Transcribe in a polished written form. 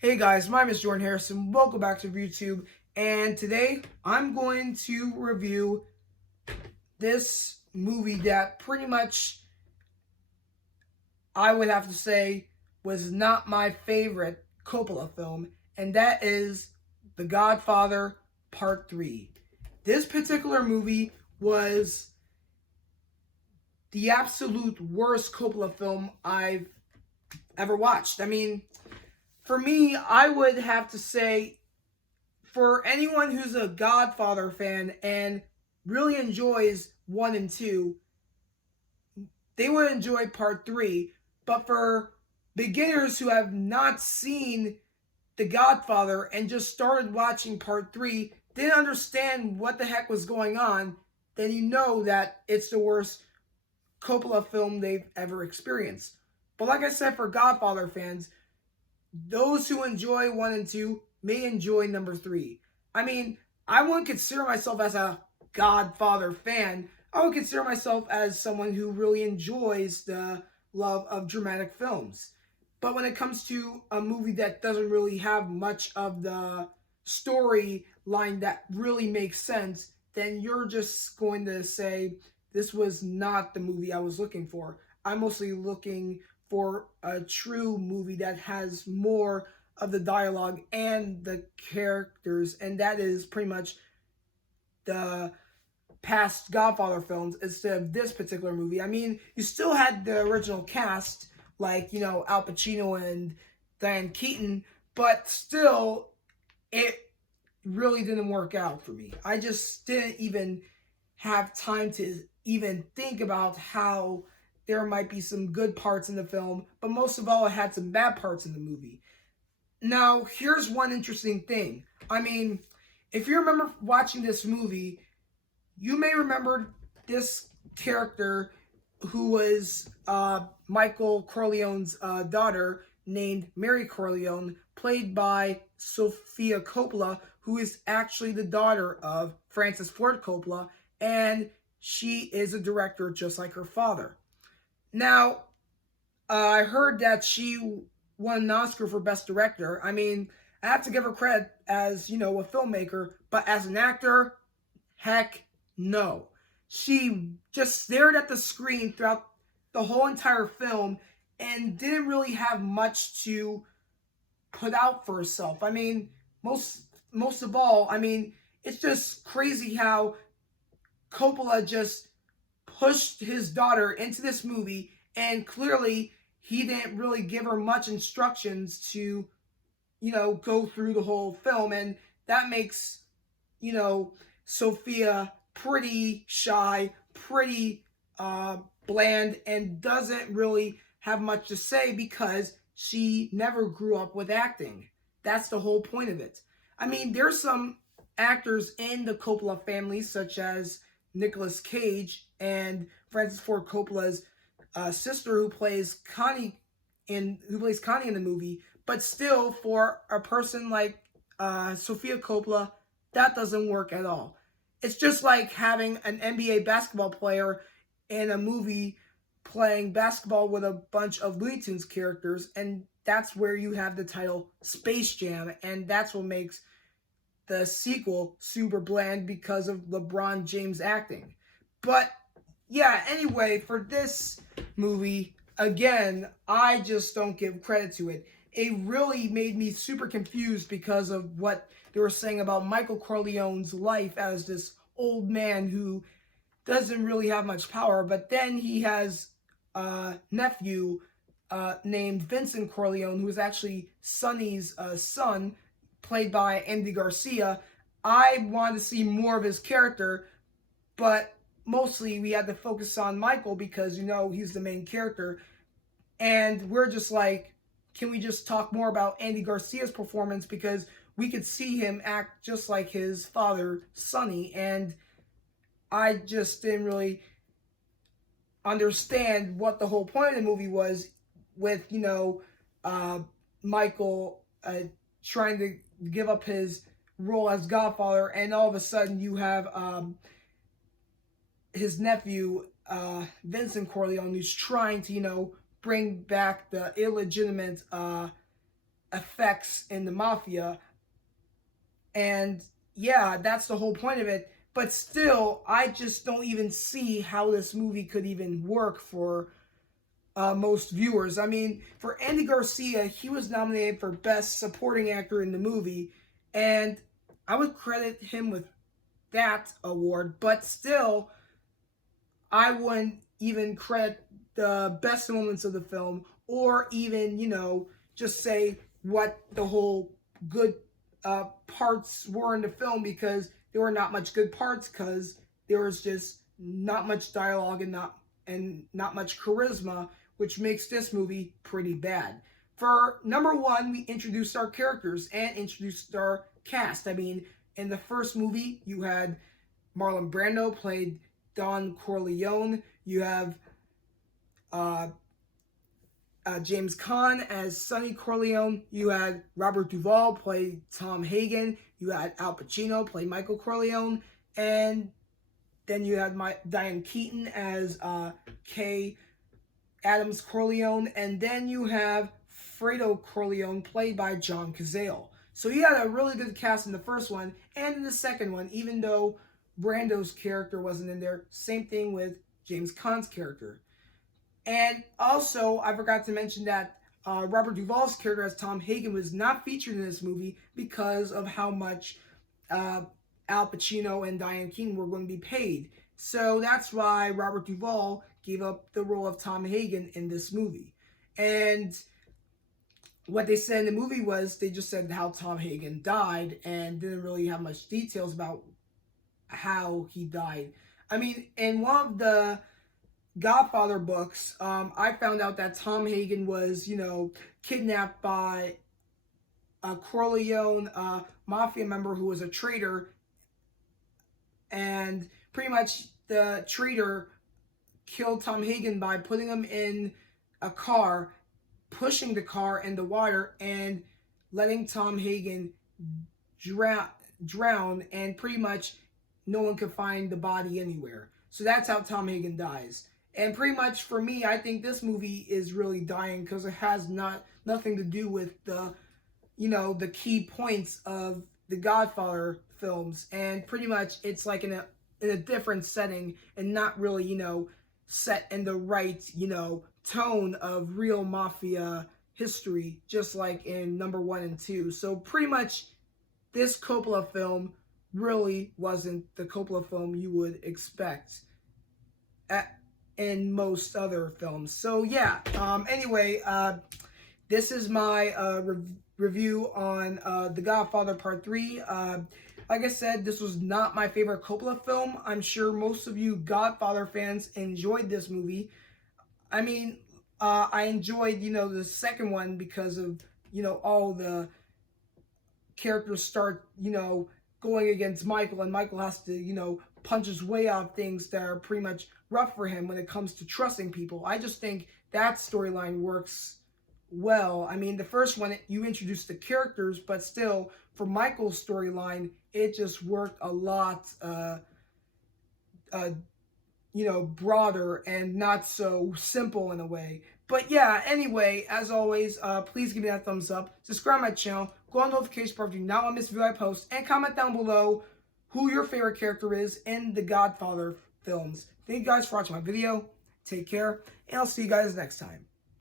Hey guys, my name is Jordan Harrison. Welcome back to YouTube. And today I'm going to review this movie that pretty much I would have to say was not my favorite Coppola film, and that is The Godfather Part 3. This particular movie was the absolute worst Coppola film I've ever watched. For me, I would have to say for anyone who's a Godfather fan and really enjoys 1 and 2, they would enjoy part 3. But for beginners who have not seen The Godfather and just started watching part 3, didn't understand what the heck was going on, then you know that it's the worst Coppola film they've ever experienced. But like I said, for Godfather fans, those who enjoy 1 and 2 may enjoy number 3. I wouldn't consider myself as a Godfather fan. I would consider myself as someone who really enjoys the love of dramatic films. But when it comes to a movie that doesn't really have much of the storyline that really makes sense, then you're just going to say, this was not the movie I was looking for. I'm mostly looking for a true movie that has more of the dialogue and the characters, and that is pretty much the past Godfather films instead of this particular movie. You still had the original cast, like, Al Pacino and Diane Keaton, but still, it really didn't work out for me. I just didn't even have time to even think about how there might be some good parts in the film, but most of all, it had some bad parts in the movie. Now, here's one interesting thing. If you remember watching this movie, you may remember this character who was Michael Corleone's daughter, named Mary Corleone, played by Sofia Coppola, who is actually the daughter of Francis Ford Coppola, and she is a director just like her father. Now, I heard that she won an Oscar for Best Director. I have to give her credit as, a filmmaker, but as an actor, heck no. She just stared at the screen throughout the whole entire film and didn't really have much to put out for herself. Most of all, it's just crazy how Coppola just pushed his daughter into this movie, and clearly he didn't really give her much instructions to, go through the whole film, and that makes, Sophia pretty shy, pretty bland, and doesn't really have much to say because she never grew up with acting. That's the whole point of it. There's some actors in the Coppola family, such as Nicolas Cage and Francis Ford Coppola's sister, who plays Connie in the movie. But still, for a person like Sofia Coppola, that doesn't work at all. It's just like having an NBA basketball player in a movie playing basketball with a bunch of Looney Tunes characters, and that's where you have the title Space Jam, and that's what makes the sequel super bland because of LeBron James acting. But yeah, anyway, for this movie, again, I just don't give credit to it. It really made me super confused because of what they were saying about Michael Corleone's life as this old man who doesn't really have much power, but then he has a nephew named Vincent Corleone, who is actually Sonny's son, played by Andy Garcia. I wanted to see more of his character, but mostly we had to focus on Michael because, he's the main character. And we're just like, can we just talk more about Andy Garcia's performance, because we could see him act just like his father, Sonny, and I just didn't really understand what the whole point of the movie was with, Michael trying to give up his role as Godfather, and all of a sudden you have his nephew, Vincent Corleone, who's trying to, bring back the illegitimate effects in the mafia. And yeah, that's the whole point of it. But still, I just don't even see how this movie could even work for most viewers. I mean, for Andy Garcia, he was nominated for Best Supporting Actor in the movie, and I would credit him with that award, but still, I wouldn't even credit the best moments of the film, or even, just say what the whole good parts were in the film, because there were not much good parts, because there was just not much dialogue and not much charisma, which makes this movie pretty bad. For number one, we introduced our characters and introduced our cast. I mean, in the first movie, you had Marlon Brando played Don Corleone. You have James Caan as Sonny Corleone. You had Robert Duvall play Tom Hagen. You had Al Pacino play Michael Corleone. And then you had Diane Keaton as Kay Adams Corleone. And then you have Fredo Corleone played by John Cazale. So he had a really good cast in the first one and in the second one, even though Brando's character wasn't in there. Same thing with James Caan's character. And also, I forgot to mention that Robert Duvall's character as Tom Hagen was not featured in this movie because of how much Al Pacino and Diane Keaton were going to be paid. So that's why Robert Duvall gave up the role of Tom Hagen in this movie. And what they said in the movie was they just said how Tom Hagen died and didn't really have much details about how he died. I mean, in one of the Godfather books, I found out that Tom Hagen was, kidnapped by a Corleone mafia member who was a traitor, and pretty much the traitor killed Tom Hagen by putting him in a car, pushing the car in the water, and letting Tom Hagen drown, and pretty much no one could find the body anywhere. So that's how Tom Hagen dies. And pretty much for me, I think this movie is really dying because it has nothing to do with the key points of the Godfather films. And pretty much it's like in a different setting and not really, set in the right, tone of real mafia history, just like in number 1 and 2. So pretty much this Coppola film really wasn't the Coppola film you would expect in most other films. So yeah, anyway, this is my review on The Godfather Part 3. Like I said, this was not my favorite Coppola film. I'm sure most of you Godfather fans enjoyed this movie. I mean, I enjoyed, the second one because of, all the characters start, going against Michael, and Michael has to, punch his way out of things that are pretty much rough for him when it comes to trusting people. I just think that storyline works well. I mean, the first one, you introduced the characters, but still, for Michael's storyline, it just worked a lot, broader and not so simple in a way. But yeah, anyway, as always, please give me that thumbs up, subscribe to my channel, go on notification bar if you not want to miss a video I post, and comment down below who your favorite character is in the Godfather films. Thank you guys for watching my video. Take care, and I'll see you guys next time.